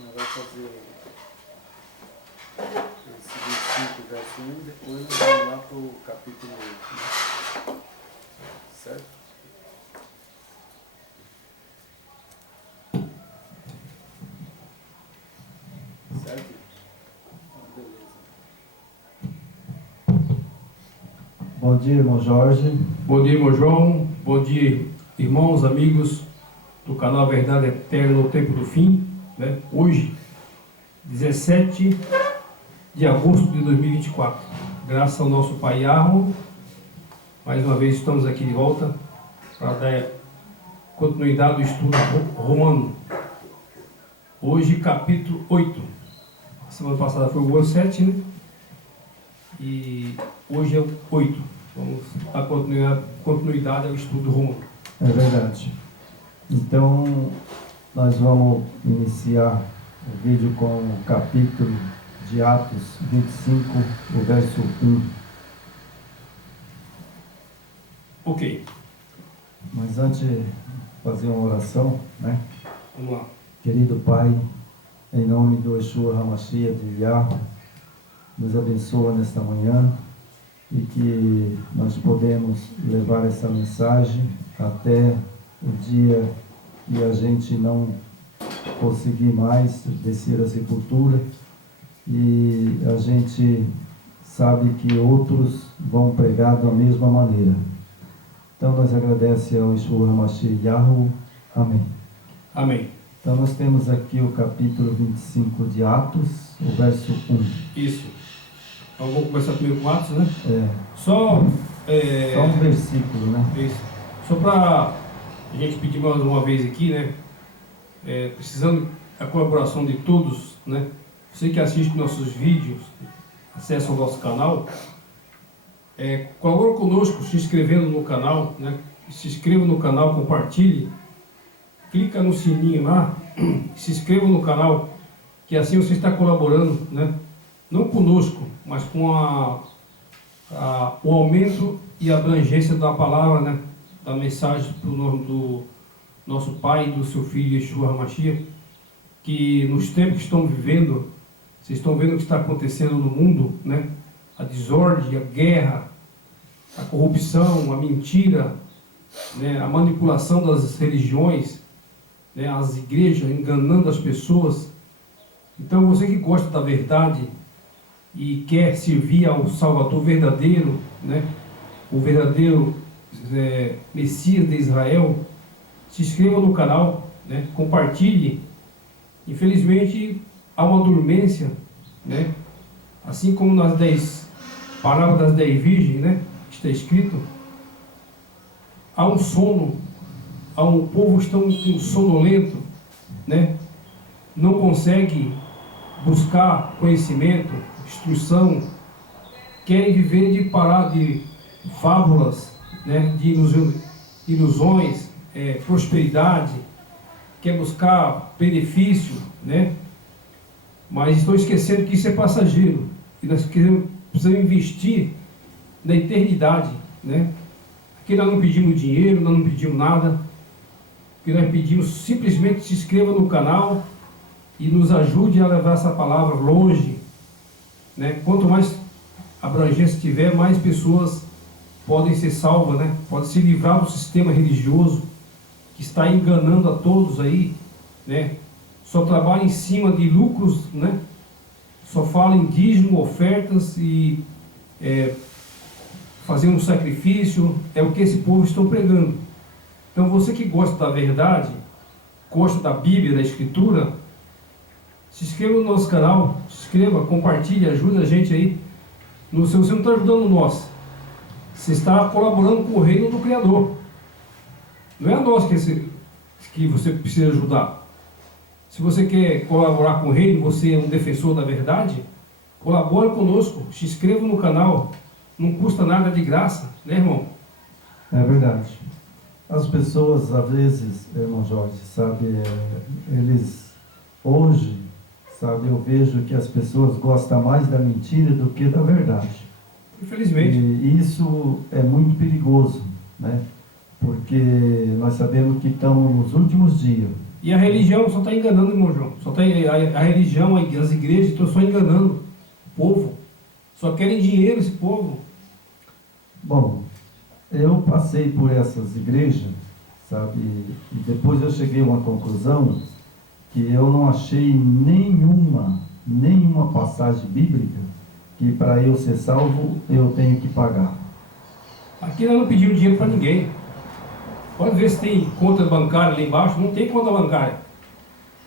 Nós vamos fazer esse 25, verso 1, depois nós vamos lá para o capítulo 8, né? Certo? Certo? Então, beleza. Bom dia, irmão Jorge. Bom dia, irmão João. Bom dia, irmãos, amigos do canal Verdade Eterna no Tempo do Fim, né? Hoje, 17 de agosto de 2024. Graças ao nosso Pai Yahweh, mais uma vez estamos aqui de volta para dar continuidade ao estudo romano. Hoje, capítulo 8. A semana passada foi o 7, né? E hoje é o 8. Vamos dar continuidade ao estudo romano. É verdade. Então, nós vamos iniciar o vídeo com o capítulo de Atos 25, o verso 1. Ok, Mas antes de fazer uma oração, né? vamos lá. Querido Pai, em nome do Yeshua HaMashiach de Yahweh, nos abençoa nesta manhã e que nós podemos levar essa mensagem até o dia que a gente não conseguir mais descer a sepultura e a gente sabe que outros vão pregar da mesma maneira. Então nós agradecemos ao Yeshua HaMashiach Yahweh. Amém. Amém. Então nós temos aqui o capítulo 25 de Atos, o verso 1. Isso. Então vamos começar primeiro com Atos, né? Só um versículo, né? Isso. Só para a gente pedir mais uma vez aqui, né? Precisando da colaboração de todos, né? Você que assiste nossos vídeos, acessa o nosso canal, colabora conosco se inscrevendo no canal, né? Se inscreva no canal, compartilhe, clica no sininho lá, se inscreva no canal, que assim você está colaborando, né? Não conosco, mas com o aumento e a abrangência da palavra, né? Da mensagem do nosso Pai e do seu Filho Yeshua HaMashiach, que nos tempos que estão vivendo, vocês estão vendo o que está acontecendo no mundo, né? A desordem, a guerra, a corrupção, a mentira, né? A manipulação das religiões, né? As igrejas enganando as pessoas. Então você que gosta da verdade e quer servir ao Salvador verdadeiro, né? O verdadeiro Messias de Israel, se inscreva no canal, né? Compartilhe. Infelizmente há uma dormência, né? Assim como nas 10 parábolas das 10 virgens, né? Está escrito, há um sono, o povo está sonolento, né? Não consegue buscar conhecimento, instrução, querem viver de fábulas, né? De ilusões, prosperidade, quer buscar benefício, né? Mas estão esquecendo que isso é passageiro e nós precisamos investir na eternidade, né? Aqui nós não pedimos dinheiro, nós não pedimos nada, que nós pedimos simplesmente se inscreva no canal e nos ajude a levar essa palavra longe, né? Quanto mais abrangência tiver, mais pessoas podem ser salvas, né? Podem se livrar do sistema religioso que está enganando a todos aí, né? Só trabalha em cima de lucros, né? Só fala em dízimo, ofertas e fazer um sacrifício, é o que esse povo está pregando. Então você que gosta da verdade, gosta da Bíblia, da Escritura, se inscreva no nosso canal, se inscreva, compartilhe, ajuda a gente aí. Você não está ajudando nós, você está colaborando com o reino do Criador. Não é a nós que você precisa ajudar. Se você quer colaborar com o reino, você é um defensor da verdade, colabore conosco, se inscreva no canal, não custa nada, de graça, né, irmão? É verdade. As pessoas, às vezes, irmão Jorge, sabe, eles, hoje, sabe, eu vejo que as pessoas gostam mais da mentira do que da verdade. Infelizmente. E isso é muito perigoso, né? Porque nós sabemos que estamos nos últimos dias, E a religião só está enganando, irmão João. A religião, as igrejas estão só enganando o povo. Só querem dinheiro esse povo. Bom, eu passei por essas igrejas, sabe, e depois eu cheguei a uma conclusão que eu não achei nenhuma passagem bíblica que para eu ser salvo eu tenho que pagar. Aqui nós não pedimos dinheiro para ninguém. Pode ver se tem conta bancária ali embaixo. Não tem conta bancária.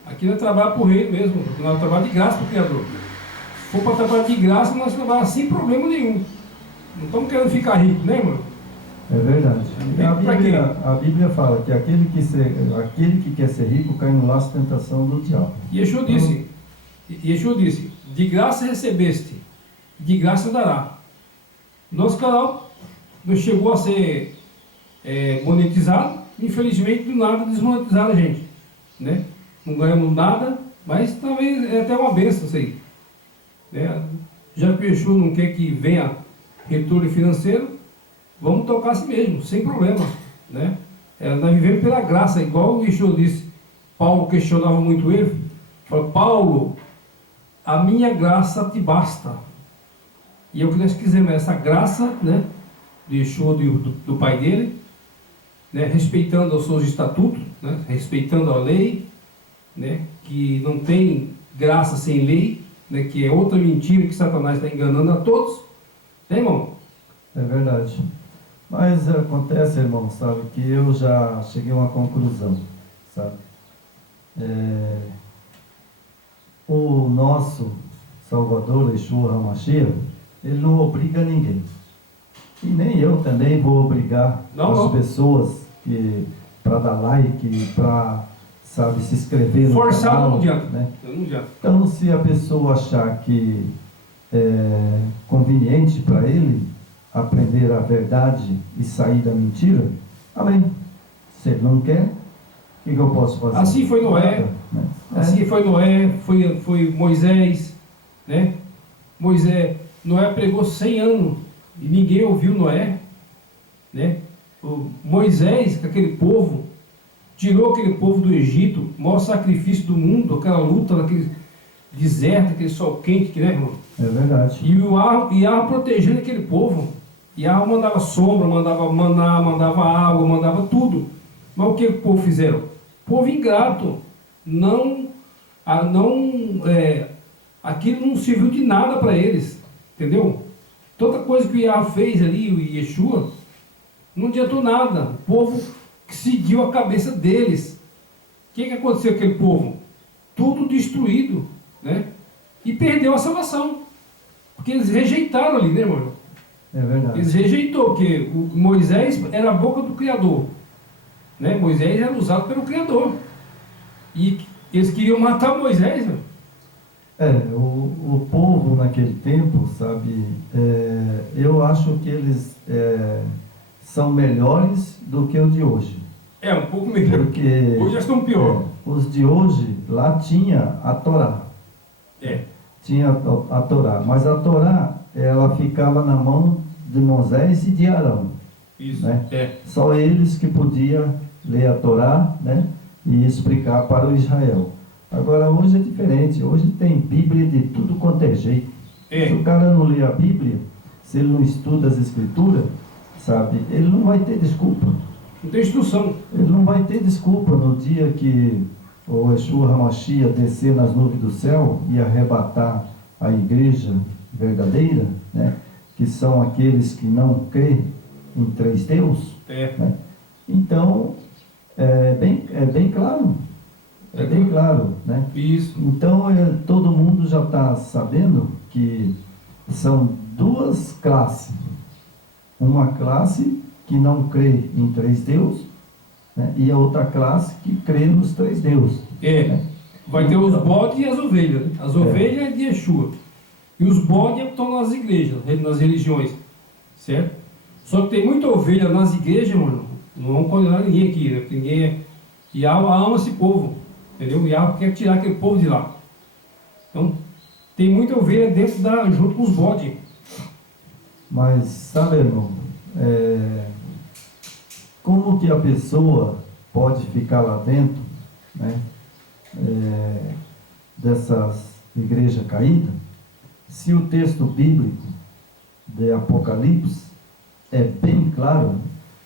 Aqui nós trabalhamos para o reino mesmo. Nós trabalhamos de graça para o Criador. Se for para trabalhar de graça, nós trabalhamos sem problema nenhum. Não estamos querendo ficar ricos, né, irmão? É verdade. A Bíblia fala que aquele que quer ser rico cai no laço de tentação do diabo. Yeshua disse, de graça recebeste, de graça dará. Nosso canal não chegou a ser monetizado, infelizmente do nada desmonetizaram a gente, né? Não ganhamos nada, mas talvez é até uma bênção isso aí, né? Já que o Yeshua não quer que venha retorno financeiro, vamos tocar assim mesmo, sem problema, né? Nós vivemos pela graça, igual o Yeshua disse. Paulo questionava muito ele, falou: Paulo, a minha graça te basta. E é o que nós quisermos, essa graça, né, do Yeshua, do pai dele, né, respeitando os seus estatutos, né, respeitando a lei, né, que não tem graça sem lei, né, que é outra mentira que Satanás está enganando a todos, né, irmão? É verdade. Mas acontece, irmão, sabe, que eu já cheguei a uma conclusão, sabe? O nosso Salvador, Yeshua HaMashiach, ele não obriga ninguém. E nem eu também vou obrigar as pessoas para dar like, para, sabe, se inscrever no forçar canal, não adianta, né? Não adianta. Então, se a pessoa achar que é conveniente para ele aprender a verdade e sair da mentira, amém. Se ele não quer, o que eu posso fazer? Assim foi Noé, Nada, né? assim foi Noé, foi Moisés, né? Noé pregou 100 anos e ninguém ouviu Noé, né? Moisés, com aquele povo, tirou aquele povo do Egito, o maior sacrifício do mundo, aquela luta naquele deserto, aquele sol quente, né, irmão? É verdade. E o Arro protegendo aquele povo. E Arro mandava sombra, mandava maná, mandava água, mandava tudo. Mas o que o povo fizeram? Povo ingrato. Aquilo não serviu de nada para eles. Entendeu? Toda coisa que o Arro fez ali, o Yeshua, não adiantou nada. O povo que seguiu a cabeça deles. O que aconteceu com aquele povo? Tudo destruído, né? E perdeu a salvação. Porque eles rejeitaram ali, né, irmão? É verdade. Eles rejeitou, porque o Moisés era a boca do Criador, né? Moisés era usado pelo Criador. E eles queriam matar Moisés, né? O povo naquele tempo, sabe, eu acho que eles são melhores do que o de hoje. Um pouco melhor. Porque hoje já estão pior. Os de hoje, lá tinha a Torá. Tinha a Torá, mas a Torá, ela ficava na mão de Moisés e de Arão. Isso, né? Só eles que podiam ler a Torá, né, e explicar para o Israel. Agora, hoje é diferente. Hoje tem Bíblia de tudo quanto é jeito. Se o cara não lê a Bíblia, se ele não estuda as Escrituras, sabe, ele não vai ter desculpa. Não tem instrução. Ele não vai ter desculpa no dia que o Yeshua HaMashiach descer nas nuvens do céu e arrebatar a igreja verdadeira, né, que são aqueles que não crêem em três Deus. Né? Então, é bem claro. É bem claro, né? Isso. Então, todo mundo já está sabendo que são duas classes. Uma classe que não crê em três deuses, né? E a outra classe que crê nos três deuses. Né? Vai ter os bodes e as ovelhas. Né? As ovelhas é de Yeshua. E os bodes estão nas igrejas, nas religiões. Certo? Só que tem muita ovelha nas igrejas, mano. Não vamos condenar ninguém aqui, né? Porque ninguém é... E ama esse povo. Entendeu? E Arro quer tirar aquele povo de lá. Então, tem muita ovelha dentro junto com os bodes. Mas, sabe, irmão, como que a pessoa pode ficar lá dentro né, dessas igrejas caídas, se o texto bíblico de Apocalipse é bem claro,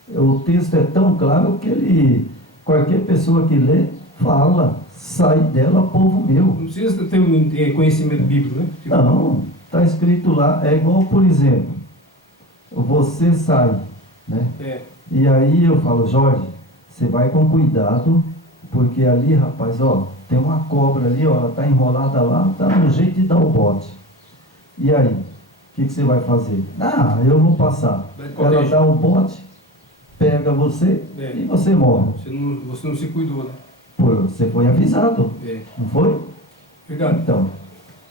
o texto é tão claro que qualquer pessoa que lê, fala, sai dela, povo meu. Não precisa ter um conhecimento bíblico, né? Tipo, Não, está escrito lá, é igual, por exemplo, você sai, né? E aí eu falo, Jorge, você vai com cuidado, porque ali, rapaz, ó, tem uma cobra ali, ó, ela está enrolada lá, está no jeito de dar o bote. E aí, o que você vai fazer? Ah, eu vou passar. Ela dá o bote, pega você e você morre. Você não se cuidou, né? Pô, você foi avisado, não foi? Obrigado.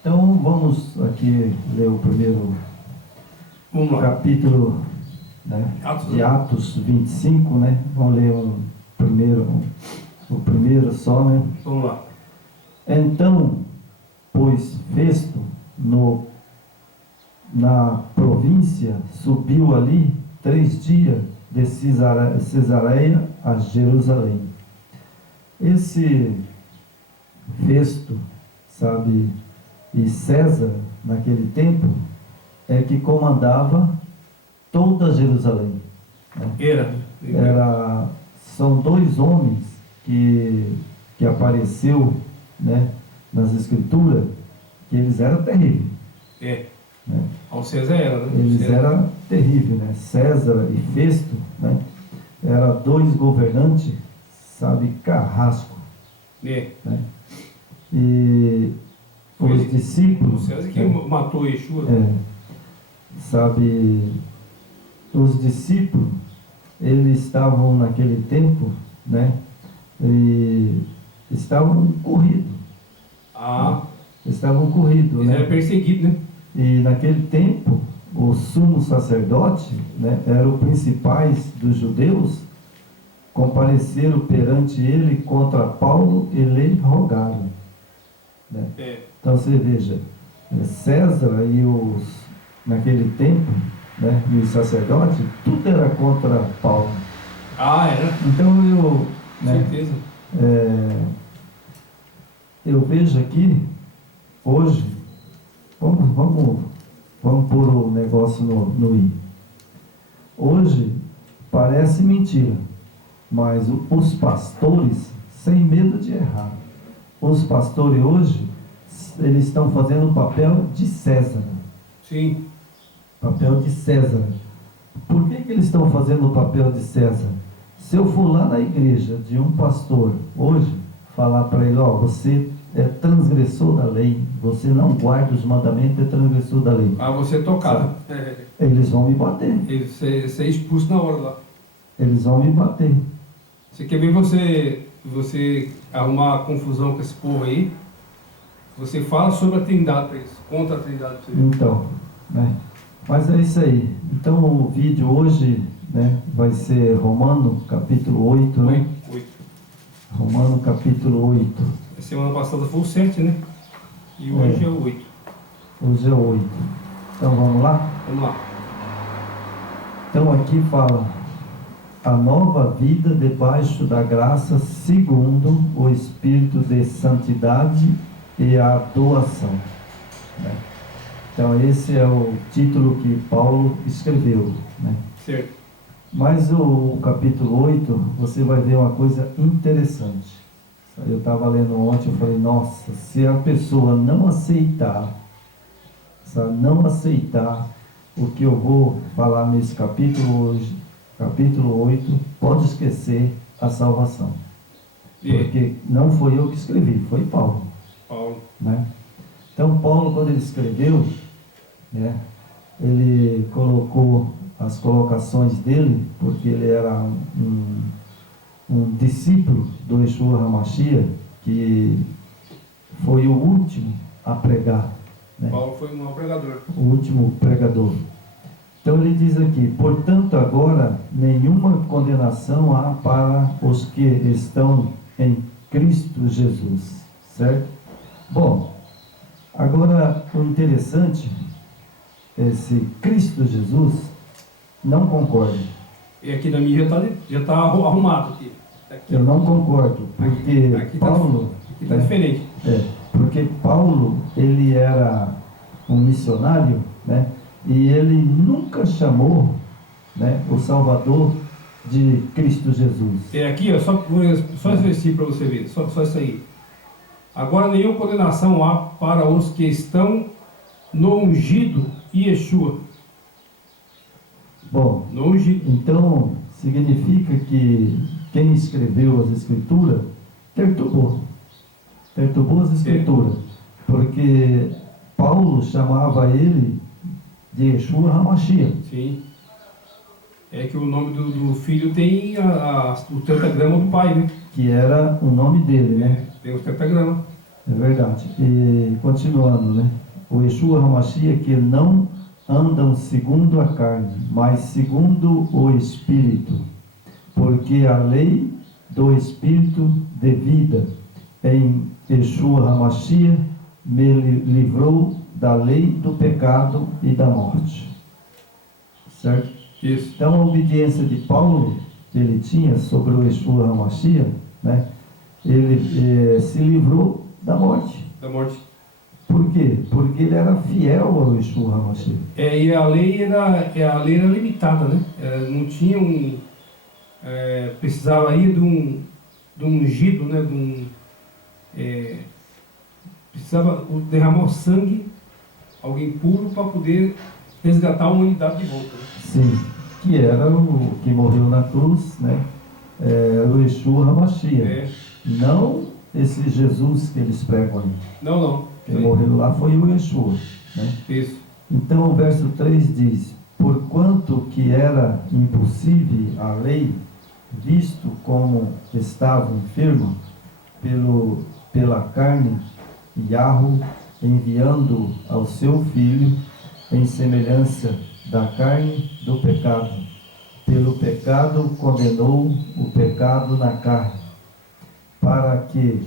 Então vamos aqui ler o primeiro capítulo, né, de Atos 25, né? Vamos ler o primeiro só, né? Vamos lá. Então, pois Festo, na província, subiu ali 3 dias de Cesareia a Jerusalém. Esse Festo, sabe, e César, naquele tempo, é que comandava toda Jerusalém, né? São 2 homens que apareceu, né, nas escrituras, que eles eram terríveis. Né? Ao César era, né? Eles eram terríveis, né? César e Festo, né? Eram 2 governantes, sabe, carrasco. Né? E os discípulos... O César que matou Yeshua. Sabe, os discípulos, eles estavam naquele tempo, né? E estavam corridos. Estavam corridos, Eles né? eram perseguidos, né? E naquele tempo, o sumo sacerdote, né, eram os principais dos judeus, compareceram perante ele contra Paulo e lhe rogaram. Né? Então você veja, César e naquele tempo, né, e os sacerdotes, tudo era contra Paulo. Era? Então certeza. Eu vejo aqui, hoje, vamos pôr o negócio no i. Hoje, parece mentira, mas os pastores, sem medo de errar, os pastores hoje, eles estão fazendo o papel de César. Sim. Papel de César. Por que eles estão fazendo o papel de César? Se eu for lá na igreja de um pastor hoje, falar para ele, ó, você é transgressor da lei, você não guarda os mandamentos, é transgressor da lei. Você é tocado. Eles vão me bater. Você é expulso na hora lá. Eles vão me bater. Você quer ver você arrumar confusão com esse povo aí? Você fala sobre a Trindade para eles, contra a Trindade para eles. Então, né? Mas é isso aí. Então o vídeo hoje, né, vai ser Romano capítulo 8, né? 8. Romano capítulo 8. A semana passada foi o 7, né? E hoje é o 8. Hoje é o 8. Então vamos lá? Vamos lá. Então aqui fala: a nova vida debaixo da graça segundo o Espírito de santidade e a doação. Né? Então esse é o título que Paulo escreveu. Né? Certo. Mas o capítulo 8, você vai ver uma coisa interessante. Eu estava lendo ontem, eu falei, nossa, se a pessoa não aceitar, o que eu vou falar nesse capítulo hoje, capítulo 8, pode esquecer a salvação. Porque não foi eu que escrevi, foi Paulo. Né? Então Paulo, quando ele escreveu, né, ele colocou as colocações dele, porque ele era um discípulo do Yeshua HaMashiach, que foi o último a pregar. Né? Paulo foi um pregador. O último pregador. Então ele diz aqui: portanto agora nenhuma condenação há para os que estão em Cristo Jesus. Certo? Bom, agora o interessante, esse Cristo Jesus, não concorda. E aqui na minha já está arrumado aqui. Eu não concordo, porque Aqui tá Paulo, né, diferente. porque Paulo, ele era um missionário, né, e ele nunca chamou, né, o Salvador de Cristo Jesus. Aqui, ó, só esse versículo para você ver, só isso aí. Agora nenhuma condenação há para os que estão no ungido Yeshua. Bom, No ungido. então significa que quem escreveu as Escrituras perturbou as Escrituras, porque Paulo chamava ele de Yeshua HaMashiach. Sim. É que o nome do filho tem o tetagrama do pai, né? Que era o nome dele, né? Tem o tetagrama. É verdade. E continuando, né? O Yeshua HaMashiach, que não andam segundo a carne, mas segundo o Espírito, porque a lei do Espírito de vida em Yeshua HaMashiach me livrou da lei do pecado e da morte. Certo? Isso. Então a obediência de Paulo que ele tinha sobre o Yeshua HaMashiach, né? Ele se livrou da morte. Da morte. Por quê? Porque ele era fiel ao Yeshua HaMashiach. E a lei era limitada, né? Não tinha precisava aí de um ungido, né? Precisava derramar o sangue, alguém puro, para poder resgatar a humanidade de volta. Né? Sim, que era o que morreu na cruz, né? O Yeshua HaMashiach. Não esse Jesus que eles pregam aí. Não. Quem morreu lá foi o Yeshua, né? Isso. Então o verso 3 diz: porquanto que era impossível a lei, visto como estava enfermo pela carne, Yahweh, enviando ao seu filho em semelhança da carne do pecado, pelo pecado condenou o pecado na carne, para que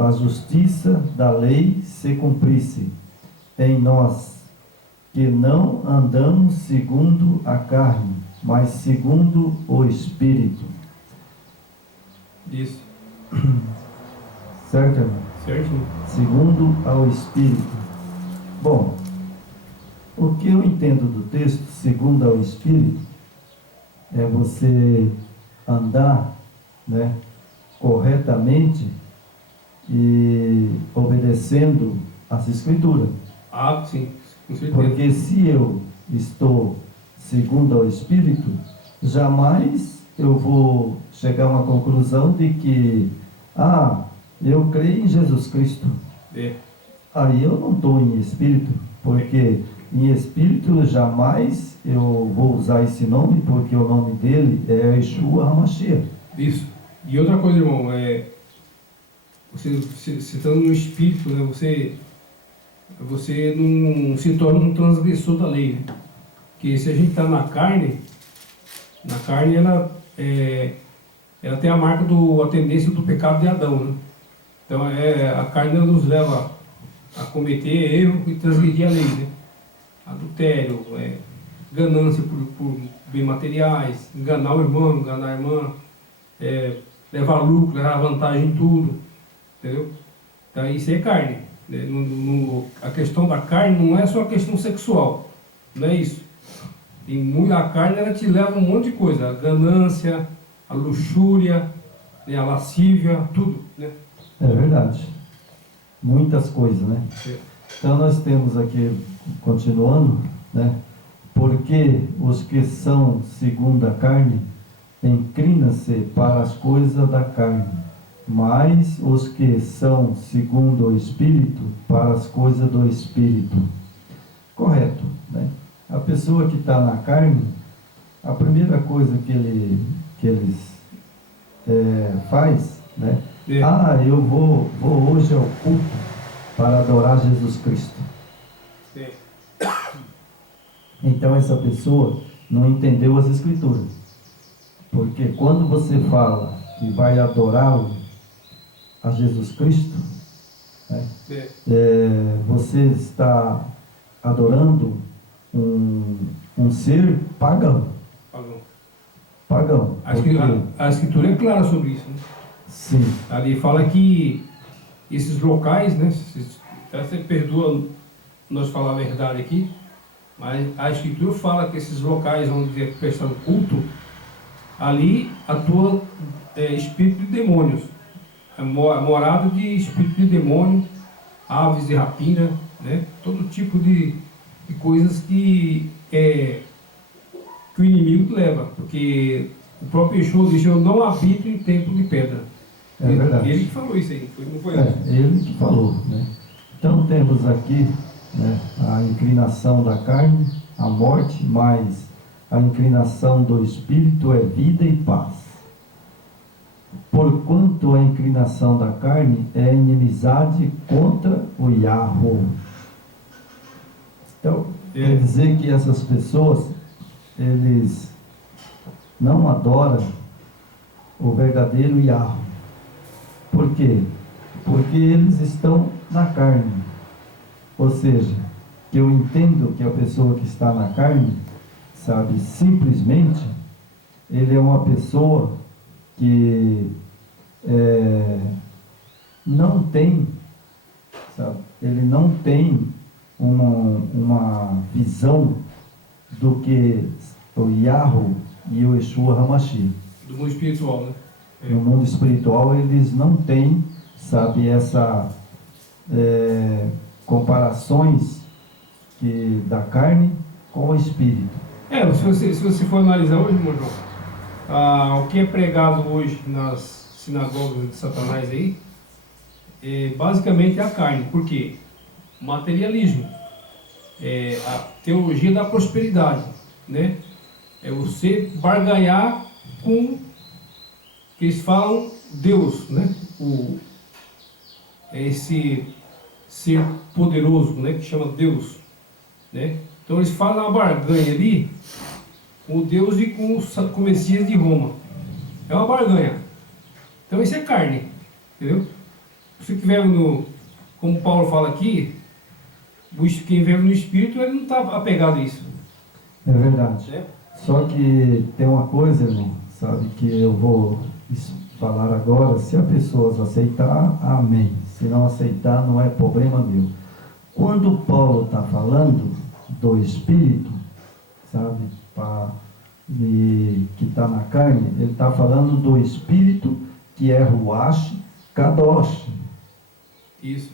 a justiça da lei se cumprisse em nós, que não andamos segundo a carne, mas segundo o Espírito. Isso. Certo, irmão? Certinho. Segundo ao Espírito. Bom, o que eu entendo do texto, segundo ao Espírito, é você andar, né, corretamente e obedecendo as Escrituras. Ah, sim, com certeza. Porque se eu estou segundo ao Espírito, jamais eu vou chegar a uma conclusão de que, eu creio em Jesus Cristo. Aí eu não estou em Espírito, porque em Espírito jamais eu vou usar esse nome, porque o nome dele é Yeshua HaMashiach. Isso. E outra coisa, irmão, você estando no Espírito, né, você não se torna um transgressor da lei, né? Porque se a gente está na carne ela tem a marca a tendência do pecado de Adão, né? Então a carne nos leva a cometer erro e transgredir a lei, né? Adultério, ganância por bens materiais, enganar o irmão, enganar a irmã, levar lucro, levar vantagem em tudo, entendeu? Então isso é carne, né? A questão da carne não é só a questão sexual, não é isso. A carne ela te leva a um monte de coisa, a ganância, a luxúria, né? A lascívia, tudo, né? É verdade. Muitas coisas, né? Então nós temos aqui, continuando, né? Porque os que são segundo a carne, inclinam-se para as coisas da carne, mas os que são segundo o Espírito, para as coisas do Espírito. Correto, né? A pessoa que está na carne, a primeira coisa que eles faz, né? Eu vou hoje ao culto para adorar Jesus Cristo. Sim. Então essa pessoa não entendeu as Escrituras. Porque quando você fala que vai adorá-lo a Jesus Cristo, né, você está adorando um ser pagão. pagão. A escritura é clara sobre isso, né? Sim, Ali fala que esses locais, né? Até você perdoa nós falar a verdade aqui, mas a escritura fala que esses locais onde é prestado culto, ali atua espírito de demônios, morada de espírito de demônio, aves de rapina, né? Todo tipo de coisas que o inimigo leva, porque o próprio Yeshua diz: eu não habito em templo de pedra. é verdade. Ele que falou isso aí, não foi? Ele que falou, né? Então temos aqui, né, a inclinação da carne, a morte, mas a inclinação do espírito é vida e paz. Porquanto a inclinação da carne é inimizade contra o Yahweh. Então, quer dizer que essas pessoas, eles não adoram o verdadeiro Yahweh. Por quê? Porque eles estão na carne. Ou seja, que eu entendo que a pessoa que está na carne, sabe, simplesmente, ele é uma pessoa que não tem, sabe, ele não tem uma visão do que o Yahweh e o Yeshua HaMashiach. Do mundo espiritual, né? No mundo espiritual eles não têm, sabe, essa comparações da carne com o espírito. Se você for analisar hoje, irmão João, o que é pregado hoje nas sinagogas de Satanás aí, basicamente é a carne. Por quê? Materialismo. A teologia da prosperidade, né? É você barganhar com, que eles falam, Deus, né? Esse ser poderoso, né? Que chama Deus, né? Então eles fazem uma barganha ali com o Deus e com o Messias de Roma. É uma barganha. Então isso é carne, entendeu? Se que vive como Paulo fala aqui, quem vive no Espírito, ele não está apegado a isso. É verdade. Só que tem uma coisa, irmão, sabe, que eu vou falar agora. Se a pessoa aceitar, amém. Se não aceitar, não é problema meu. Quando Paulo está falando do Espírito, sabe, que está na carne, ele está falando do Espírito que é Ruach Kadosh. Isso.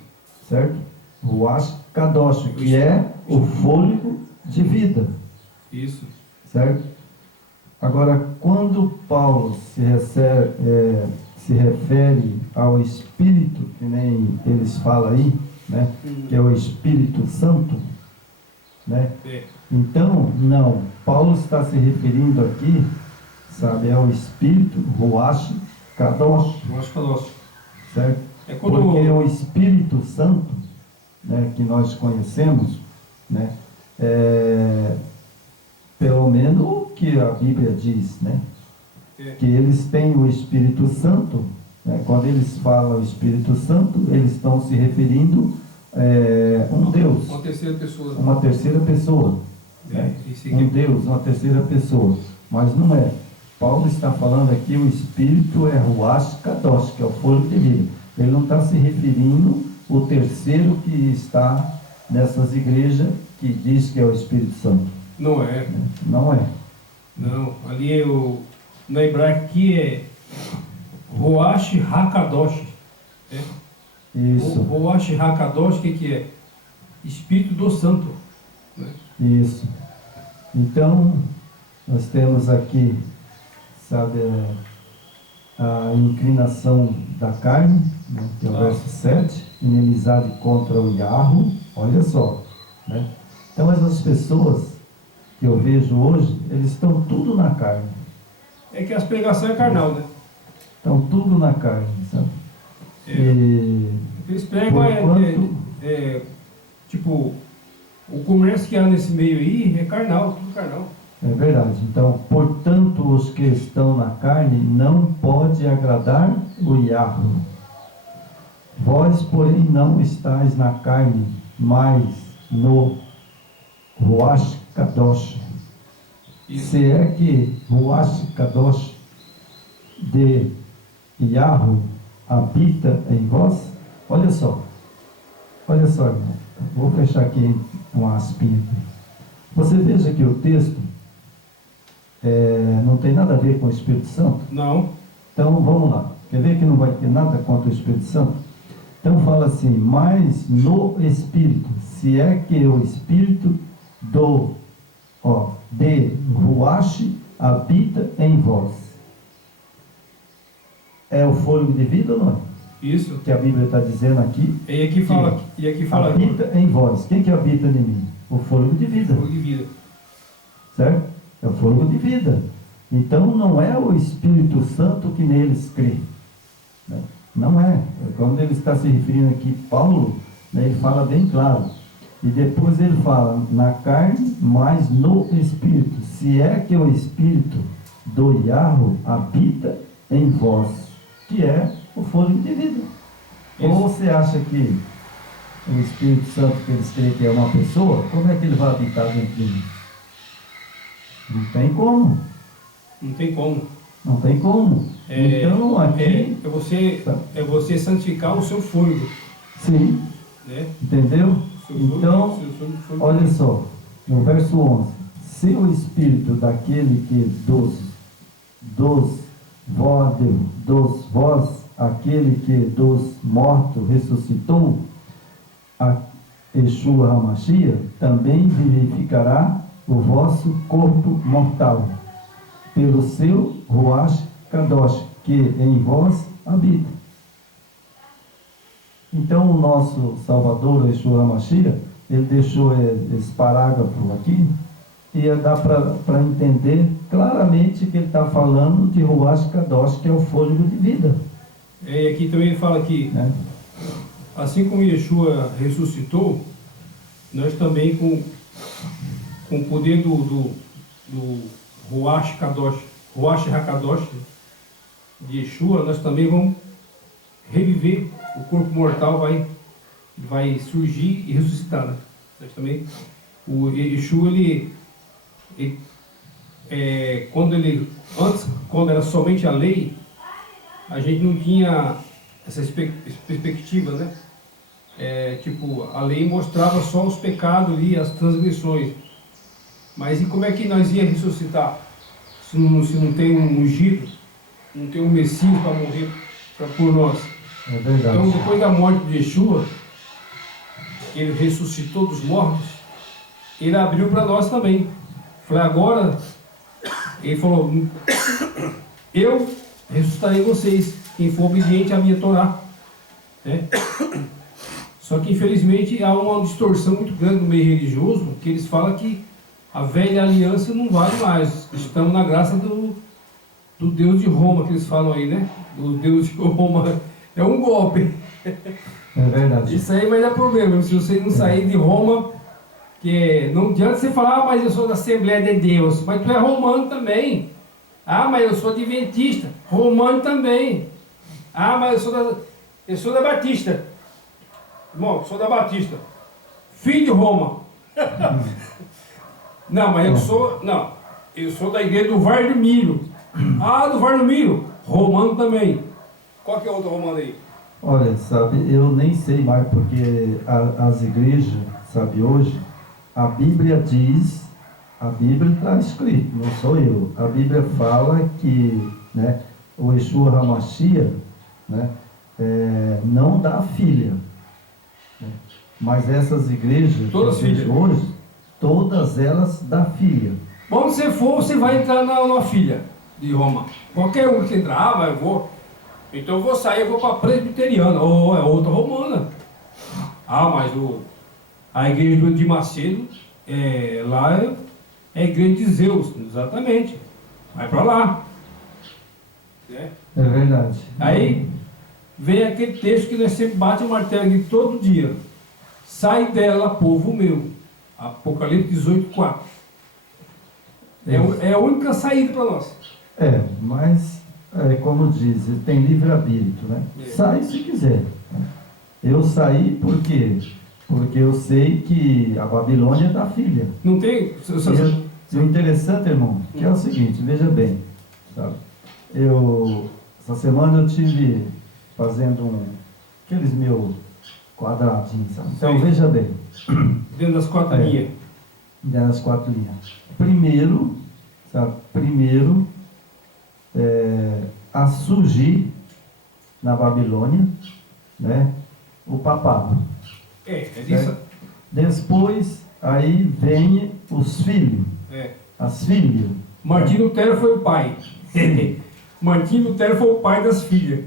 Certo? Ruach Kadosh, que é o fôlego de vida. Isso. Certo? Agora, quando Paulo se refere ao Espírito, que nem eles falam aí, né, que é o Espírito Santo, né? Então, não, Paulo está se referindo aqui, sabe, ao Espírito Ruach Kadosh. Ruach Kadosh. Certo? Porque o Espírito Santo, né, que nós conhecemos, né, pelo menos o que a Bíblia diz, né, que eles têm o Espírito Santo, né, quando eles falam o Espírito Santo, eles estão se referindo um Deus. Uma terceira pessoa. Uma terceira pessoa. Né? Um Deus, uma terceira pessoa. Mas não é. Paulo está falando aqui, o Espírito é Ruach Kadosh, que é o fôlego de vida. Ele não está se referindo o terceiro que está nessas igrejas que diz que é o Espírito Santo. Não é. Não é. Não, ali no hebraico aqui é Ruach HaKadosh. Isso. O Ruach HaKadosh, o que é? Espírito do Santo. Né? Isso. Então, nós temos aqui, sabe, a inclinação da carne, né, que é o verso 7, inimizade contra o Yahweh, olha só, né? Então essas pessoas que eu vejo hoje, eles estão tudo na carne. É que as pregações é carnal, né? Estão tudo na carne, sabe? Eles pregam tipo, o comércio que há nesse meio aí é carnal, tudo carnal. É verdade. Então, portanto, os que estão na carne não pode agradar o Yahweh. Vós, porém, não estáis na carne, mas no Ruach Kadosh. Isso. Se é que Ruach Kadosh de Yahweh habita em vós, olha só, irmão, vou fechar aqui uma aspinha. Você veja que o texto não tem nada a ver com o Espírito Santo. Não. Então vamos lá, quer ver que não vai ter nada contra o Espírito Santo? Então fala assim, mas no Espírito, se é que o Espírito de Ruach habita em vós. É o fôlego de vida ou não é? Isso. Que a Bíblia está dizendo aqui. E aqui fala. Habita em vós. Quem que habita em mim? O fôlego de vida. Fôlego de vida. Certo? É o fôlego de vida. Então não é o Espírito Santo que neles crê. Né? Não é. Quando ele está se referindo aqui, Paulo, né, ele fala bem claro. E depois ele fala, na carne, mas no Espírito. Se é que o Espírito do Yahweh habita em vós, que é o fôlego de vida. Isso. Ou você acha que o Espírito Santo que eles creem que é uma pessoa, como é que ele vai habitar dentro de mim? Não tem como. Não tem como. Não tem como. Então aqui. É você santificar o seu fôlego. Sim. Né? Entendeu? Então, olha só, no verso 11: se o Espírito daquele que dos vós, aquele que dos mortos ressuscitou, a Yeshua HaMashiach, também vivificará o vosso corpo mortal, pelo seu Ruach Kadosh, que em vós habita. Então o nosso Salvador, Yeshua HaMashiach, ele deixou esse parágrafo aqui, e dá para entender claramente que ele está falando de Ruach Kadosh, que é o fôlego de vida. E aqui também ele fala que, assim como Yeshua ressuscitou, nós também com o poder do Ruach Kadosh, Ruach HaKadosh de Yeshua, nós também vamos reviver. O corpo mortal vai surgir e ressuscitar. Né? Nós também, o Yeshua, quando era somente a lei, a gente não tinha essa perspectiva, né? A lei mostrava só os pecados ali, as transgressões. Mas e como é que nós ia ressuscitar? Se não tem um ungido, não tem um Messias para morrer por nós. É verdade. Então, depois da morte de Yeshua, ele ressuscitou dos mortos, ele abriu para nós também. Falei, agora, ele falou, eu ressuscitarei vocês, quem for obediente à minha Torá. Né? Só que, infelizmente, há uma distorção muito grande no meio religioso, que eles falam que a velha aliança não vale mais. Estamos na graça do Deus de Roma, que eles falam aí, né? Do Deus de Roma. É um golpe. É verdade. Isso aí vai dar problema. Se você não sair de Roma, que não adianta você falar, mas eu sou da Assembleia de Deus. Mas tu é romano também. Ah, mas eu sou adventista. Romano também. Ah, mas eu sou da Batista. Irmão, sou da Batista. Filho de Roma. Não, mas eu sou da igreja do Vale do Milho. Ah, do Vale do Milho. Romano também. Qual que é outro romano aí? Olha, sabe, eu nem sei mais, porque as igrejas, sabe, hoje, a Bíblia diz, a Bíblia está escrito, não sou eu. A Bíblia fala que, né, o Yeshua HaMashiach, né, não dá filha. Né? Mas essas igrejas, todas filhas hoje, todas elas dão filha. Onde você for, você vai entrar na filha de Roma. Qualquer um que entrar, mas eu vou. Então eu vou sair, eu vou para a presbiteriana, ou é outra romana. Ah, mas a igreja de Macedo, lá é a igreja de Zeus, exatamente. Vai para lá. É verdade. Aí vem aquele texto que nós sempre bate o martelo aqui todo dia. Sai dela, povo meu. Apocalipse 18:4. É a única saída para nós. Mas, como diz, tem livre-arbítrio, né? Sai se quiser. Eu saí por quê? Porque eu sei que a Babilônia é da filha. Não tem. E o interessante, irmão, que é o seguinte, veja bem, sabe? Essa semana eu tive fazendo aqueles meus quadradinhos, sabe? Então, Sim. veja bem. Dentro das 4 É. linhas. Das 4 linhas. Primeiro, sabe? Primeiro, a surgir na Babilônia, né? O papado. É disso. Depois, aí vem os filhos, as filhas. Martinho Lutero foi o pai. Martinho Lutero foi o pai das filhas.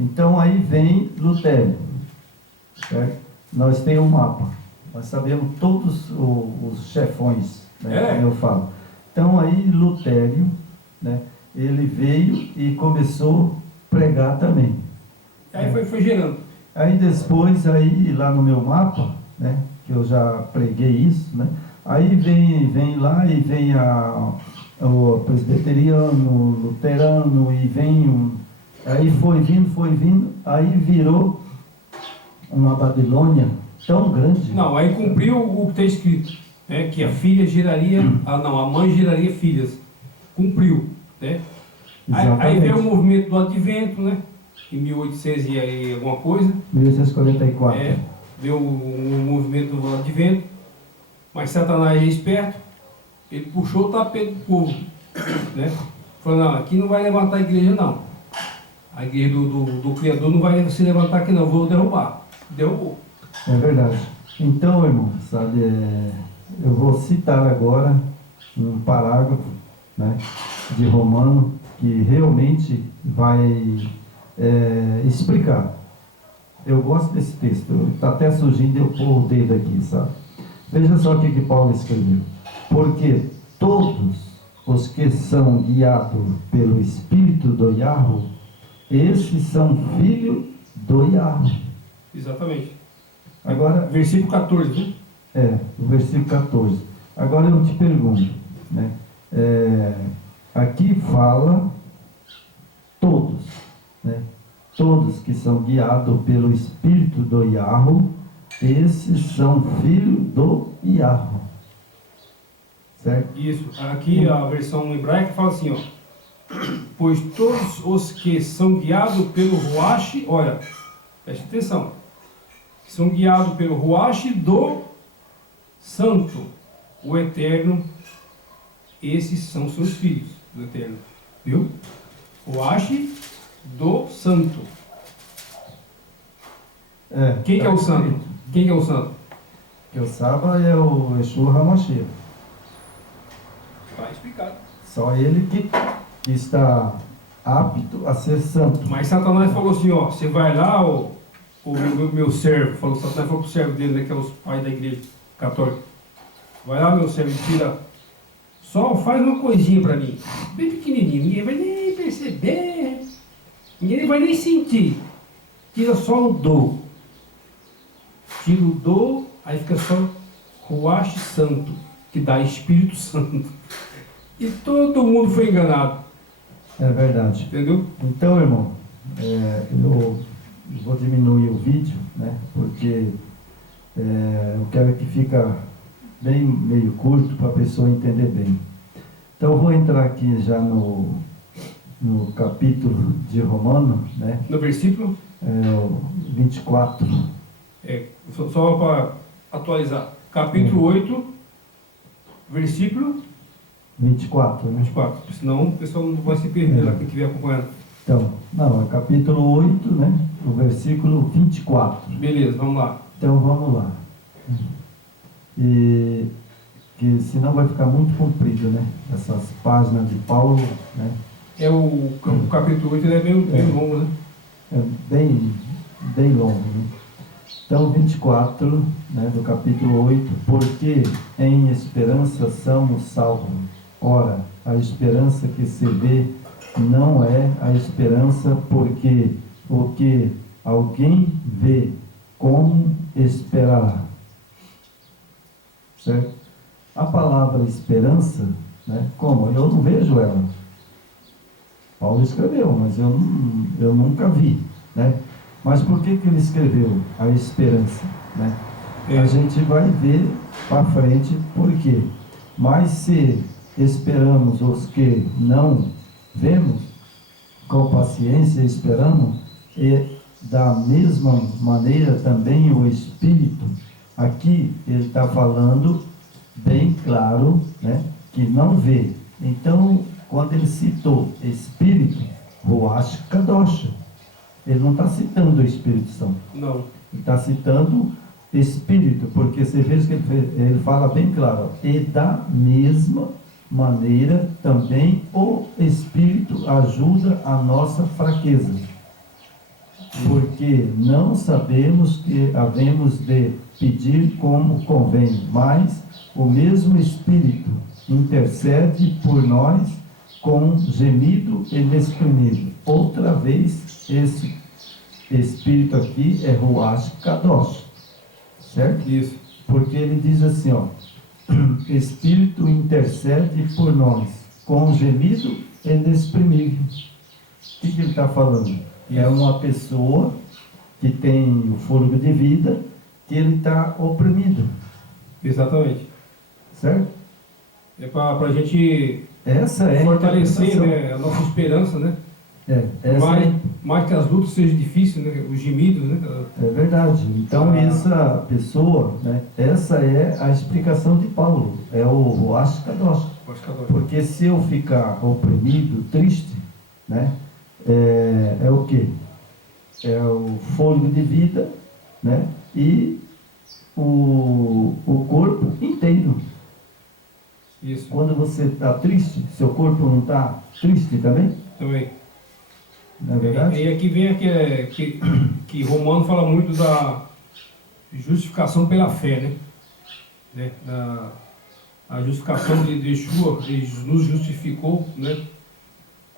Então aí vem Lutero, certo? Nós temos um mapa, nós sabemos todos os chefões, né, como eu falo. Então aí Lutero, né, ele veio e começou a pregar também. Aí foi gerando. Aí depois, aí lá no meu mapa, né, que eu já preguei isso, né, aí vem lá e vem o presbiteriano, luterano, e vem aí foi vindo, aí virou uma Babilônia tão grande. Não, aí cumpriu o que está escrito, né? Que a filha geraria, a mãe geraria filhas. Cumpriu, né? Aí veio o movimento do Advento, né? Em 1800 e aí alguma coisa. 1844. Veio o movimento do Advento, mas Satanás é esperto, ele puxou o tapete do povo, né? Falou, não, aqui não vai levantar a igreja não. A igreja do Criador não vai se levantar aqui não, vou derrubar. Derrubou. É verdade. Então, irmão, sabe, eu vou citar agora um parágrafo, né, de Romano que realmente vai explicar. Eu gosto desse texto, está até surgindo, eu pôr o dedo aqui, sabe? Veja só o que Paulo escreveu. Porque todos os que são guiados pelo Espírito do Yahweh, esses são filhos do Yahweh. Exatamente. Agora, Versículo 14, né? o versículo 14. Agora eu te pergunto, né? Aqui fala todos, né? Todos que são guiados pelo Espírito do Yahweh, esses são filhos do Yahweh. Certo? Isso. Aqui a versão hebraica fala assim, ó. Pois todos os que são guiados pelo Ruach, olha, preste atenção, que são guiados pelo Ruach do Santo, o Eterno, esses são seus filhos do Eterno. Viu? Ruach do Santo. Quem que é o Santo? Quem que é o Santo? Que eu saiba é o Yeshua HaMashiach. Está explicado. Só ele que está apto a ser santo. Mas Satanás falou assim, ó, você vai lá, o meu servo, Satanás falou para o servo dele, né, que é os pais da igreja católica, vai lá, meu servo, tira, só faz uma coisinha para mim, bem pequenininho, ninguém vai nem perceber, ninguém vai nem sentir, tira só o do, tira o do, aí fica só Ruach Santo, que dá Espírito Santo, e todo mundo foi enganado. É verdade. Entendeu? Então, irmão, eu vou diminuir o vídeo, né? Porque eu quero que fica bem meio curto para a pessoa entender bem. Então, eu vou entrar aqui já no capítulo de Romano, né? No versículo? 24. Só para atualizar. Capítulo 8, versículo 24, né? 24. Senão o pessoal não vai se perder lá, quem estiver acompanhando. Então, não, é capítulo 8, né? O versículo 24. Beleza, vamos lá. Então, vamos lá. E que senão vai ficar muito comprido, né? Essas páginas de Paulo, né? O capítulo 8 ele é bem longo, né? É bem longo, né? Então, 24, né, do capítulo 8, porque em esperança somos salvos. Ora, a esperança que se vê não é a esperança, porque o que alguém vê, como esperará? Certo? A palavra esperança, né, como? Eu não vejo ela. Paulo escreveu, mas eu nunca vi, né? Mas por que ele escreveu a esperança, né? A gente vai ver para frente por quê. Mas se esperamos os que não vemos, com paciência esperamos, e da mesma maneira também o Espírito. Aqui ele está falando bem claro, né, que não vê. Então, quando ele citou Espírito, Ruach Kadosh, ele não está citando o Espírito Santo. Não. Ele está citando Espírito, porque você vê que ele fala bem claro, e da mesma maneira também o Espírito ajuda a nossa fraqueza, porque não sabemos que havemos de pedir como convém, mas o mesmo Espírito intercede por nós com gemido inexprimível. Outra vez, esse Espírito aqui é Ruach Kadosh, certo? Isso. Porque ele diz assim, ó, Espírito intercede por nós com gemido inexprimível. O que ele está falando? É uma pessoa que tem o fôlego de vida, que ele está oprimido. Exatamente. Certo? É para a gente Essa é fortalecer, a né, a nossa esperança, né? essa Mais que as lutas sejam difíceis, né? Os gemidos, né? é verdade. Então, essa pessoa, né, essa é a explicação de Paulo. É o Ruach Kadosh. Porque se eu ficar oprimido, triste, né, é o quê? É o fôlego de vida, né, e o corpo inteiro. Isso. Quando você está triste, seu corpo não está triste também? Também. Não é verdade? E aqui vem que Romano fala muito da justificação pela fé, né? A justificação de Yeshua, ele nos justificou, né,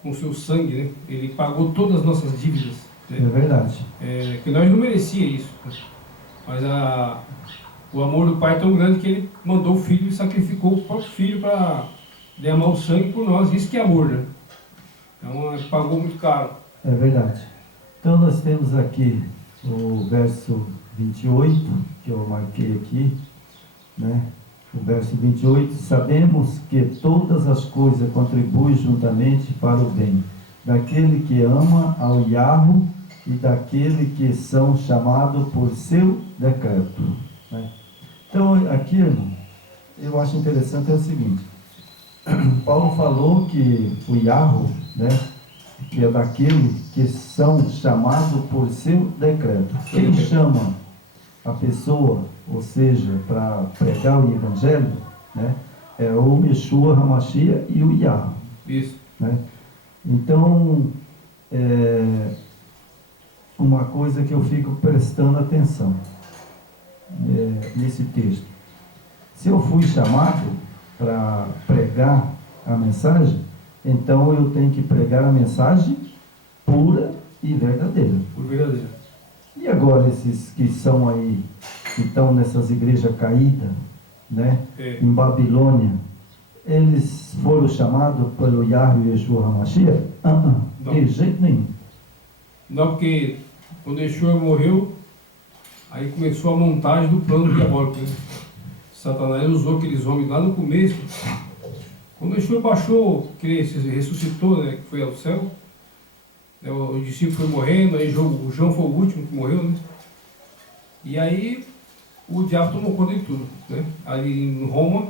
com seu sangue, né? Ele pagou todas as nossas dívidas, né? É verdade. Que nós não merecíamos isso, né? Mas o amor do Pai é tão grande que ele mandou o Filho e sacrificou o próprio Filho para derramar o sangue por nós. Isso que é amor, né? Então ele pagou muito caro. É verdade. Então nós temos aqui o verso 28, que eu marquei aqui, né? O verso 28, sabemos que todas as coisas contribuem juntamente para o bem, daquele que ama ao Yahweh e daquele que são chamados por seu decreto. Né? Então aqui, irmão, eu acho interessante é o seguinte, Paulo falou que o Yahweh, né, que é daquele que são chamados por seu decreto. Quem chama a pessoa, ou seja, para pregar o Evangelho, né, é o Yeshua HaMashiach e o Yahweh. Isso. Né? Então, uma coisa que eu fico prestando atenção nesse texto. Se eu fui chamado para pregar a mensagem, então eu tenho que pregar a mensagem pura e verdadeira. Por verdadeira. E agora esses que são aí, que estão nessas igrejas caídas, né, em Babilônia, eles foram chamados pelo Yahweh Yeshua HaMashiach? De jeito nenhum. Não, porque quando Yeshua morreu, aí começou a montagem do plano diabólico. Né? Satanás usou aqueles homens lá no começo. Quando Yeshua baixou, que ele ressuscitou, né, que foi ao céu, né, o discípulo foi morrendo, aí o João foi o último que morreu, né? E aí o diabo tomou conta de tudo. Né? Ali em Roma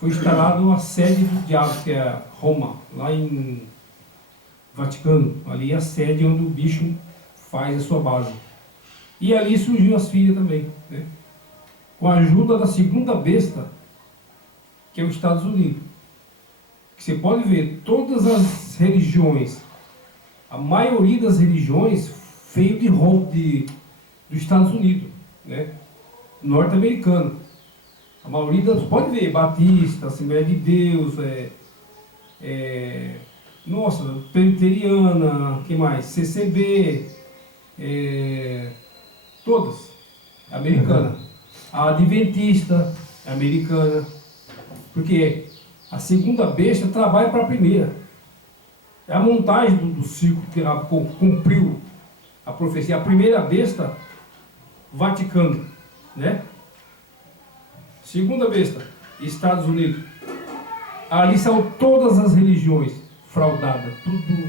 foi instalado a sede do diabo, que é Roma, lá em Vaticano. Ali é a sede onde o bicho faz a sua base. E ali surgiu as filhas também, né? Com a ajuda da segunda besta, que é os Estados Unidos. Que você pode ver, todas as religiões, a maioria das religiões veio de Roma, dos Estados Unidos, né? Norte-americano. A maioria das, pode ver, Batista, Assembleia de Deus, Presbiteriana, que mais? CCB, todas, americana. A Adventista, americana. Porque a segunda besta trabalha para a primeira. É a montagem do ciclo que ela cumpriu a profecia. A primeira besta, Vaticano, né? Segunda besta, Estados Unidos. Ali são todas as religiões fraudadas. Tudo,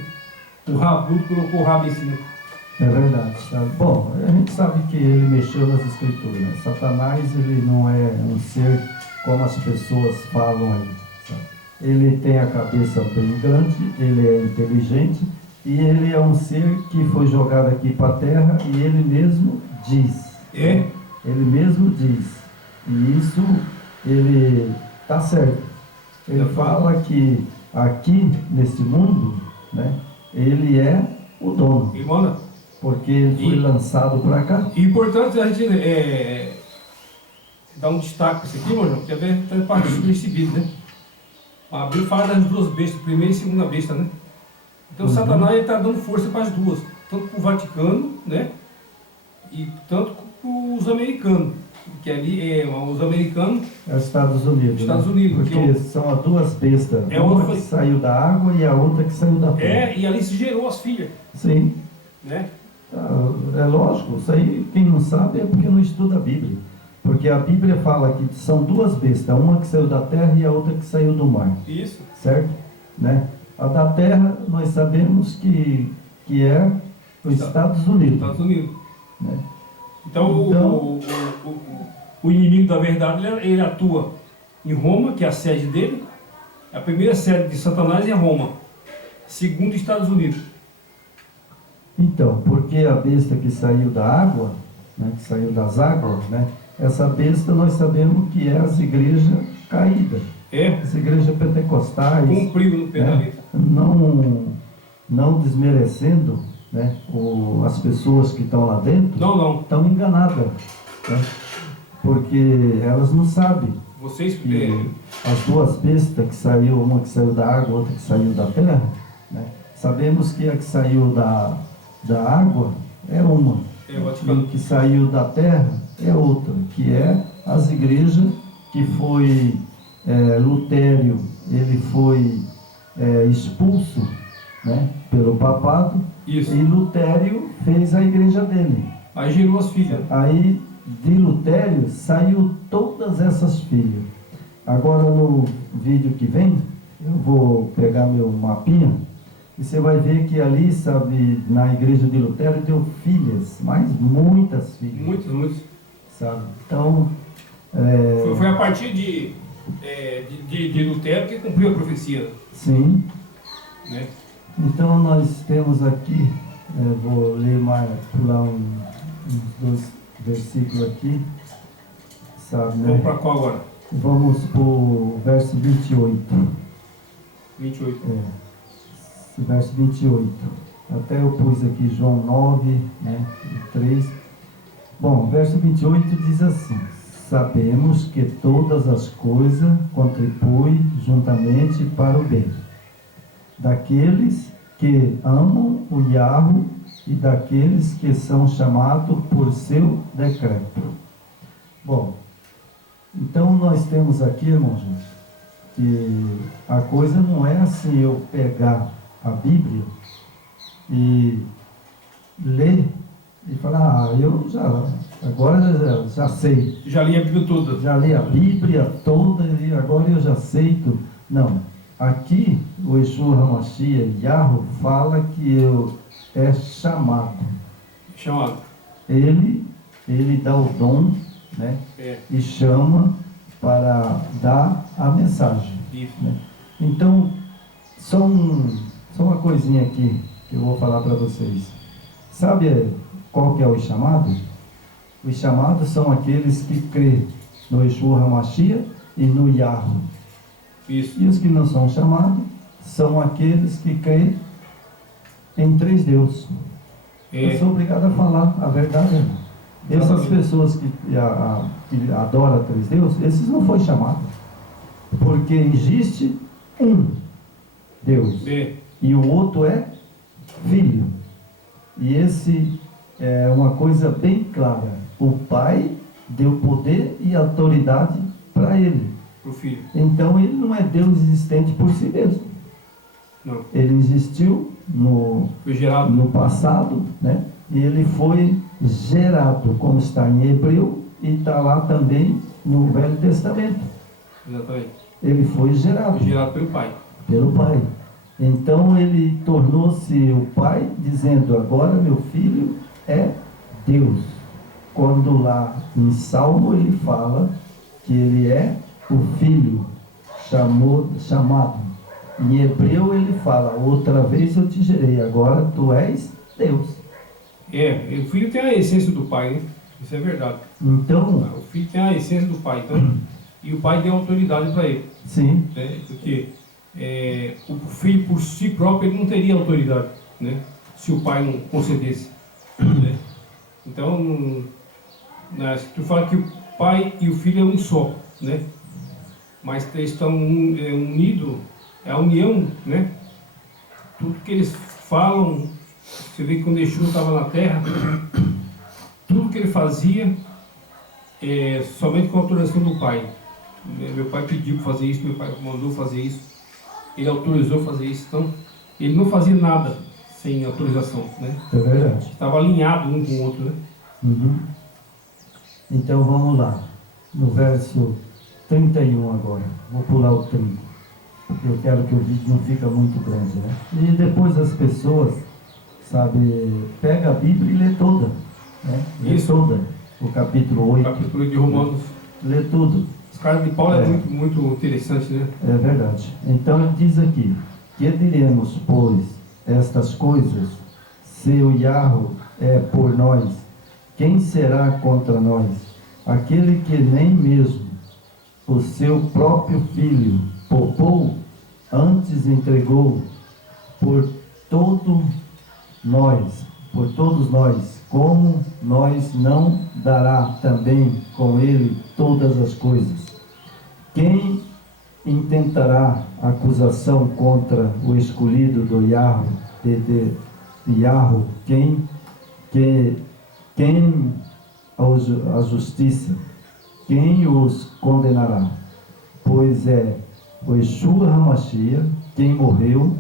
o rabudo colocou o rabo em cima. É verdade, sabe? Bom, a gente sabe que ele mexeu nas escrituras, né? Satanás, ele não é um ser como as pessoas falam aí, sabe? Ele tem a cabeça bem grande, ele é inteligente e ele é um ser que foi jogado aqui para a terra e ele mesmo diz. É? Ele mesmo diz. E isso, ele está certo. Ele fala que aqui, nesse mundo, né, ele é o dono. Ele manda. Porque ele foi lançado para cá. E importante a gente dar um destaque para isso aqui, meu irmão, porque às vezes está parte despercebido, né? A Bíblia fala das duas bestas, primeira e segunda besta, né? Então Satanás está dando força para as duas, tanto para o Vaticano, né? E tanto para os americanos, que ali os americanos. É os Estados Unidos. Estados né? Unidos. Porque são as duas bestas. Uma que saiu da água e a outra que saiu da terra. E ali se gerou as filhas. Sim. Né? É lógico, isso aí quem não sabe é porque não estuda a Bíblia. Porque a Bíblia fala que são duas bestas, uma que saiu da terra e a outra que saiu do mar. Isso. Certo? Né? A da terra nós sabemos que é os Estados Unidos. Estados Unidos. Né? Então o inimigo da verdade ele atua em Roma, que é a sede dele. A primeira sede de Satanás é Roma. Segundo, Estados Unidos. Então, porque a besta que saiu da água, né, que saiu das águas, né, essa besta nós sabemos que é as igrejas caídas. As igrejas pentecostais. Cumpriu no pensamento. Né, não desmerecendo, né, as pessoas que estão lá dentro. Não. Estão enganadas. Né, porque elas não sabem. Vocês que as duas bestas que saiu, uma que saiu da água, outra que saiu da terra, né, sabemos que a que saiu da água é uma, e a que saiu da terra é outra, que é as igrejas que foi Lutério, ele foi expulso, né, pelo papado. Isso. E Lutério fez a igreja dele. Aí gerou as filhas. Aí de Lutério saiu todas essas filhas. Agora no vídeo que vem, eu vou pegar meu mapinha e você vai ver que ali, sabe, na igreja de Lutério deu filhas, mas muitas filhas. Muitas. Sabe? Então. Foi a partir de Lutero que cumpriu a profecia. Sim. Né? Então nós temos aqui, vou ler mais, pular uns dois versículos aqui. Sabe, né? Vamos para qual agora? Vamos para o verso 28. 28. Verso 28. Até eu pus aqui João 9, né, 3. Bom, verso 28 diz assim: sabemos que todas as coisas contribuem juntamente para o bem daqueles que amam o Yahweh e daqueles que são chamados por seu decreto. Bom, então nós temos aqui, irmãos, que a coisa não é assim eu pegar a Bíblia e ler e falar, eu agora já sei. Já li a Bíblia toda. Já li a Bíblia toda e agora eu já sei tudo. Não, aqui o Yeshua HaMashiach, Yahweh, fala que é chamado. Chamado. Ele dá o dom, né? E chama para dar a mensagem. Isso. Né? Então, só uma coisinha aqui que eu vou falar para vocês. Sabe qual que é o chamado? Os chamados são aqueles que crêem no Yeshua HaMashiach e no Yahweh. Isso. E os que não são chamados são aqueles que creem em três deuses. Eu sou obrigado a falar a verdade. Essas pessoas que adoram três deuses, esses não foi chamado. Porque existe um Deus. E o outro é Filho. E esse é uma coisa bem clara. O Pai deu poder e autoridade para ele. Para o Filho. Então ele não é Deus existente por si mesmo. Não. Ele existiu no passado, né? E ele foi gerado, como está em Hebreu, e está lá também no Velho Testamento. Exatamente. ele foi gerado gerado pelo Pai. pelo Pai. Então ele tornou-se o Pai, dizendo: agora meu filho é Deus. Quando lá em Salmo ele fala que ele é o Filho chamado. Em Hebreu ele fala: outra vez eu te gerei, agora tu és Deus. O filho tem a essência do Pai, né? Isso é verdade. Então, O filho tem a essência do Pai, então, e o Pai deu autoridade para ele. sim, Né? Porque o filho por si próprio ele não teria autoridade, né? Se o pai não concedesse, né? Então, se tu fala que o pai e o filho é um só, né? Mas eles estão unidos, é a união, né? Tudo que eles falam, você vê que quando Yeshua estava na terra, tudo que ele fazia somente com a autorização do pai. Meu pai pediu para fazer isso, meu pai mandou fazer isso, ele autorizou fazer isso, então ele não fazia nada sem autorização, né? é verdade. Estava alinhado um com o outro, né? Uhum. Então vamos lá, no verso 31 agora, vou pular o 30, porque eu quero que o vídeo não fica muito grande, né? E depois as pessoas, sabe, pega a Bíblia e lê toda, né? Lê Isso. toda, o capítulo 8, Capítulo de Romanos. lê tudo. Os caras de Paulo é muito, muito interessante, né? É verdade. Então ele diz aqui: que diremos, pois, estas coisas? Se o Yahweh é por nós, quem será contra nós? Aquele que nem mesmo o seu próprio filho poupou, antes entregou por todos nós, como nós não dará também com ele todas as coisas? Quem intentará acusação contra o escolhido do Yahweh e de Yahweh? Quem a justiça? Quem os condenará? Pois é o Yeshua HaMashiach quem morreu,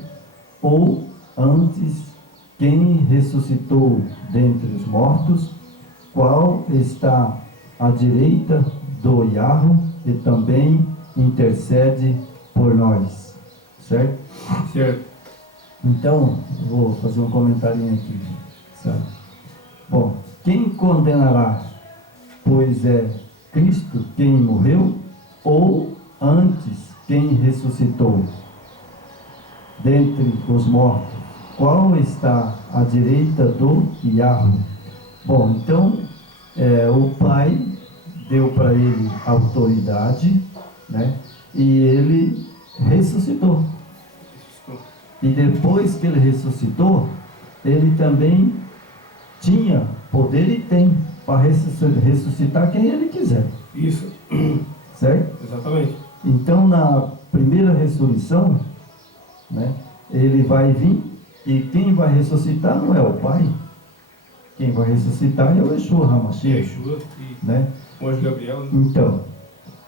ou antes quem ressuscitou dentre os mortos, qual está à direita do Yahweh e também intercede por nós. Certo? Certo. Então, vou fazer um comentarinho aqui. Sabe? Bom, quem condenará? Pois é Cristo quem morreu, ou antes quem ressuscitou dentre os mortos? Qual está à direita do Yahweh? Bom, então, o Pai deu para ele autoridade, né? E ele ressuscitou. E depois que ele ressuscitou, ele também tinha poder e tem para ressuscitar quem ele quiser. Isso. Certo? Exatamente. Então, na primeira ressurreição, né, ele vai vir, e quem vai ressuscitar não é o Pai. Quem vai ressuscitar é o Yeshua HaMashiach, Yeshua e né? o anjo Gabriel, né? Então,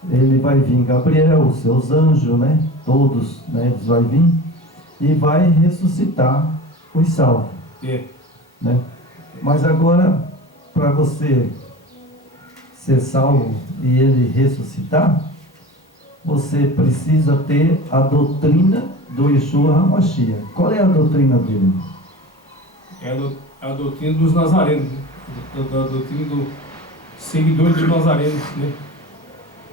ele vai vir Gabriel, os seus anjos, né? Todos, né? Eles vão vir e vai ressuscitar os salvos, né? Mas agora, para você ser salvo e ele ressuscitar, você precisa ter a doutrina do Yeshua HaMashiach. Qual é a doutrina dele? É a doutrina dos nazarenos, né? A doutrina do seguidor de Nazareno, né?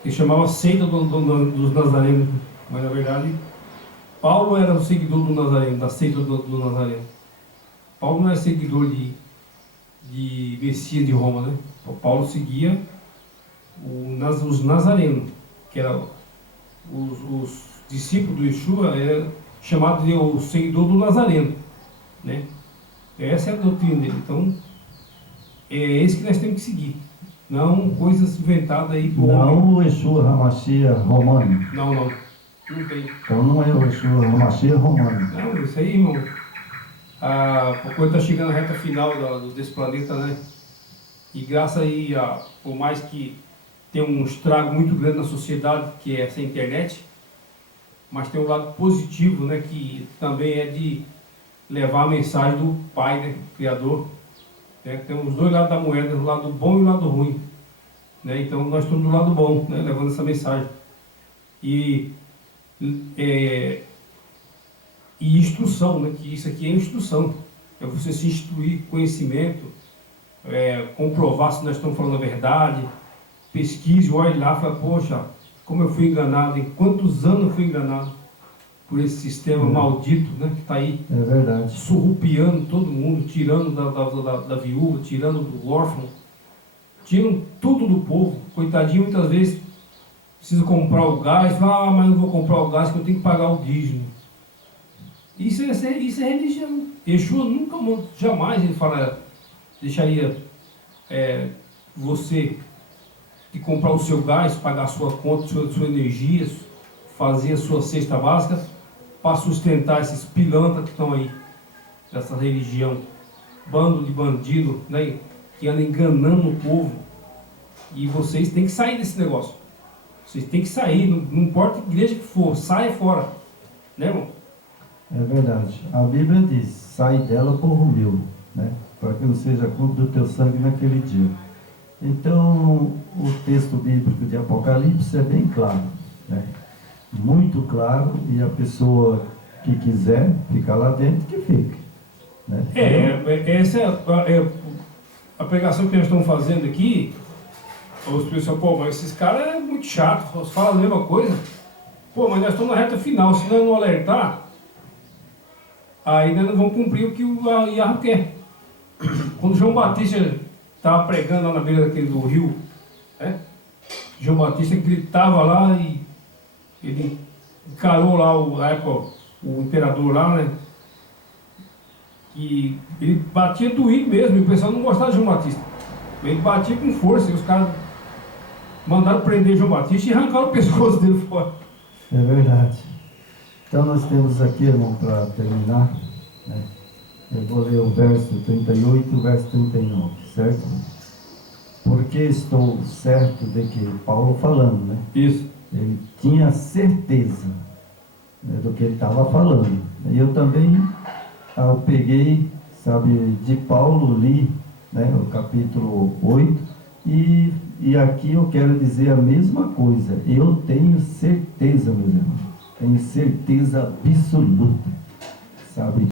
Que chamava seita dos nazarenos, mas na verdade Paulo era o seguidor do Nazareno, da seita do Nazareno. Paulo não é seguidor de Messias de Roma, né? Paulo seguia os nazarenos, que eram os discípulos do Yeshua, era chamado de o seguidor do Nazareno, né? Essa é a doutrina dele. Então, é esse que nós temos que seguir. Não coisas inventadas aí por homem. Não o Yeshua HaMashiach romano. Não. Não tem. Então não é o Yeshua HaMashiach romano. Não, isso aí, irmão. A coisa está chegando à reta final desse planeta, né? E graças aí, por mais que tenha um estrago muito grande na sociedade, que é essa internet, mas tem um lado positivo, né? Que também é de levar a mensagem do Pai, né? Criador. Né? Tem os dois lados da moeda, o lado bom e o lado ruim. Né? Então nós estamos do lado bom, né? Levando essa mensagem. E e instrução, né? Que isso aqui é instrução, é você se instruir, conhecimento, comprovar se nós estamos falando a verdade, pesquise, olhe lá e fala, poxa, como eu fui enganado, em quantos anos eu fui enganado por esse sistema maldito, né, que está aí, É verdade. surrupiando todo mundo, tirando da viúva, tirando do órfão, tiram tudo do povo. Coitadinho, muitas vezes precisa comprar o gás, fala, mas não vou comprar o gás, que eu tenho que pagar o dízimo. Isso é religião. Yeshua nunca, jamais ele deixaria você de comprar o seu gás, pagar a sua conta, sua energia, fazer a sua cesta básica para sustentar esses pilantras que estão aí, dessa religião, bando de bandido, né, que anda enganando o povo. E vocês têm que sair desse negócio. Vocês têm que sair, não importa que igreja que for, saia fora, né, irmão? É verdade. A Bíblia diz, sai dela, povo meu, né? Para que não seja culpa do teu sangue naquele dia. Então, o texto bíblico de Apocalipse é bem claro, né? Muito claro, e a pessoa que quiser ficar lá dentro, que fique, né? Essa é a pregação que nós estamos fazendo aqui. Os pessoal, pô, mas esses caras é muito chato, falam a mesma coisa. Pô, mas nós estamos na reta final, se nós não alertar, aí nós não vamos cumprir o que o Yahweh quer. Quando João Batista estava pregando lá na beira do rio, né? João Batista gritava lá e ele encarou lá o imperador lá, né? E ele batia doído mesmo, e o pessoal não gostava de João Batista. Ele batia com força, e os caras mandaram prender João Batista e arrancaram o pescoço dele fora. É verdade. Então nós temos aqui, irmão, para terminar, né? Eu vou ler o verso 38 e o verso 39, certo? Porque estou certo de que, Paulo falando, né? Isso. Ele tinha certeza, né, do que ele estava falando. E eu também, eu peguei, sabe, de Paulo, li, né, o capítulo 8, e aqui eu quero dizer a mesma coisa. Eu tenho certeza, meus irmãos, tenho certeza absoluta, sabe?